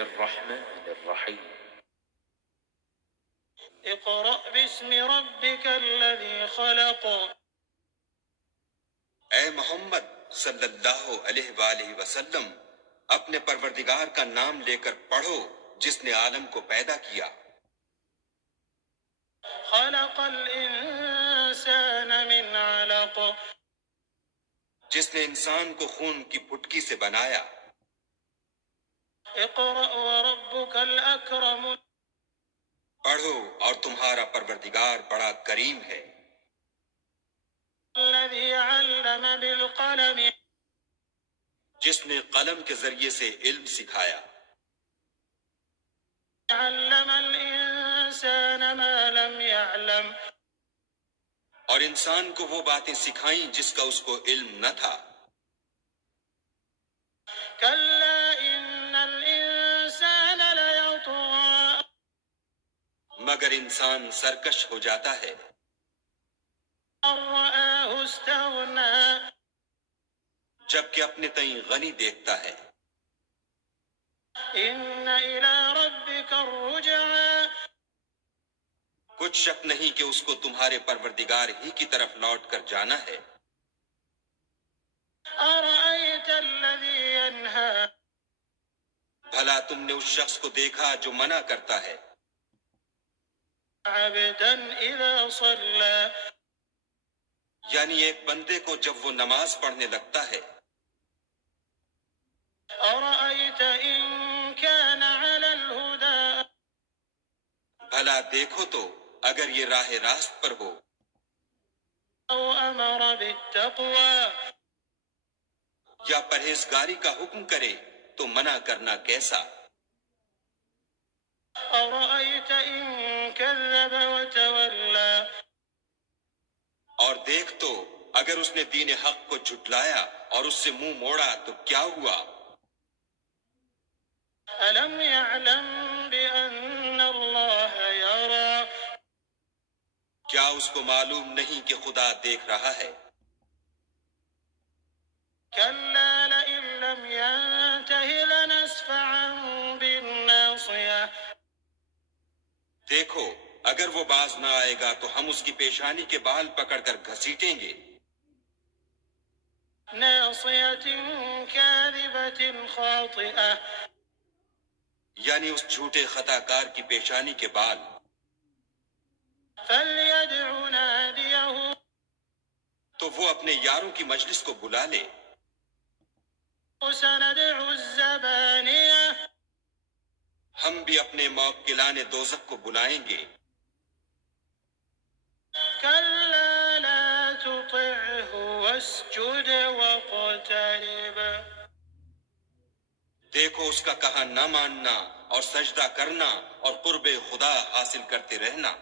الرحمن الرحيم اقرأ باسم ربك الذي خلق. اے محمد صلی اللہ علیہ وآلہ وسلم، اپنے پروردگار کا نام لے کر پڑھو جس نے عالم کو پیدا کیا۔ خلق الإنسان من علق. جس نے انسان کو خون کی پھٹکی سے بنایا۔ اقرأ وربك الأكرم. پڑھو اور تمہارا پروردگار بڑا کریم ہے۔ الذي علم بالقلم. جس نے قلم کے ذریعے سے علم سکھایا۔ علم الإنسان ما لم يعلم. اور انسان کو وہ باتیں سکھائیں جس کا اس کو علم نہ تھا۔ كلا إن الإنسان ليطغى. مگر انسان سرکش ہو جاتا ہے۔ أن رآه استغنى. جبکہ اپنے تئیں غنی دیکھتا ہے۔ إن إلى ربك الرجعى. کچھ شک نہیں کہ اس کو تمہارے پروردگار ہی کی طرف لوٹ کر جانا ہے۔ أرأيت الذي ينهى. بھلا تم نے اس شخص کو دیکھا جو منع کرتا ہے۔ عبدا إذا صلى. یعنی ایک بندے کو جب وہ نماز پڑھنے لگتا ہے۔ أرأيت إن كان على الهدى. بھلا دیکھو تو اگر یہ راہ راست پر ہو۔ أو أمر بالتقوى. یا پرہیزگاری کا حکم کرے تو منع کرنا کیسا۔ أرأيت إن كذب وتولى. اور دیکھ تو اگر اس نے دین حق کو جھٹلایا اور اس سے منہ موڑا تو کیا ہوا۔ ألم يعلم بأن الله يرى. کیا اس کو معلوم نہیں کہ خدا دیکھ رہا ہے۔ كلا لئن لم ينته لنسفعا بالناصية. دیکھو اگر وہ باز نہ آئے گا تو ہم اس کی پیشانی کے بال پکڑ کر گھسیٹیں گے۔ ناصية كاذبة خاطئة. یعنی اس جھوٹے خطا کار کی پیشانی کے بال۔ فليدع ناديه. تو وہ اپنے یاروں کی مجلس کو بلا لے۔ سندع الزبانية. ہم بھی اپنے موکلان دوزخ کو بلائیں گے۔ كلا لا تطعه واسجد واقترب. دیکھو اس کا کہا نہ ماننا اور سجدہ کرنا اور قرب خدا حاصل کرتے رہنا۔